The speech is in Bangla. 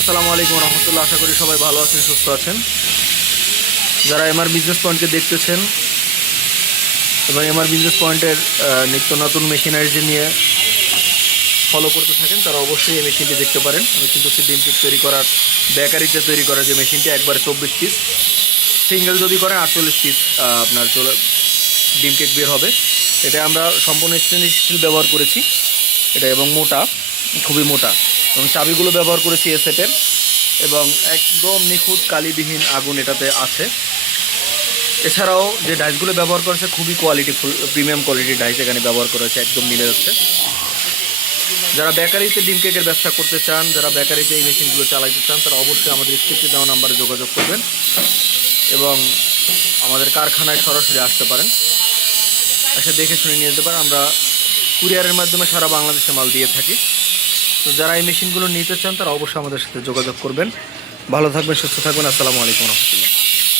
আসসালামু আলাইকুম রহমতুল্লাহ। আশা করি সবাই ভালো আছেন, সুস্থ আছেন। যারা এমআর বিজনেস পয়েন্টকে দেখতেছেন এবং এমআর বিজনেস পয়েন্টের নিত্য নতুন মেশিনারিজ নিয়ে ফলো করতে থাকেন, তারা অবশ্যই এই মেশিনটি দেখতে পারেন। মেশিনটি হচ্ছে ডিম কেক তৈরি করার, বেকারিতে তৈরি করার যে মেশিনটি, একবারে 24 পিস, সিঙ্গেল যদি করেন 48 পিস আপনার ডিম কেক বের হবে। এটা আমরা সম্পূর্ণ স্টেনলেস স্টিল ব্যবহার করেছি এটা, এবং মোটা, খুবই মোটা, এবং চাবিগুলো ব্যবহার করেছি এসেটের, এবং একদম নিখুঁত কালিবিহীন আগুন এটাতে আছে। এছাড়াও যে ডাইসগুলো ব্যবহার করেছে খুবই কোয়ালিটিফুল, প্রিমিয়াম কোয়ালিটির ডাইস এখানে ব্যবহার করেছে, একদম মিলে যাচ্ছে। যারা বেকারিতে ডিম কেকের ব্যবসা করতে চান, যারা বেকারিতে এই মেশিনগুলো চালাইতে চান, তারা অবশ্যই আমাদের স্ক্রিপ্টে দেওয়া নাম্বারে যোগাযোগ করবেন এবং আমাদের কারখানায় সরাসরি আসতে পারেন, এসে দেখে শুনে নিয়ে যেতে পারেন। আমরা কুরিয়ারের মাধ্যমে সারা বাংলাদেশে মাল দিয়ে থাকি। তো যারা এই মেশিনগুলো নিতে চান, তারা অবশ্যই আমাদের সাথে যোগাযোগ করবেন। ভালো থাকবেন, সুস্থ থাকবেন। আসসালামু আলাইকুম রহমতুল্লাহ।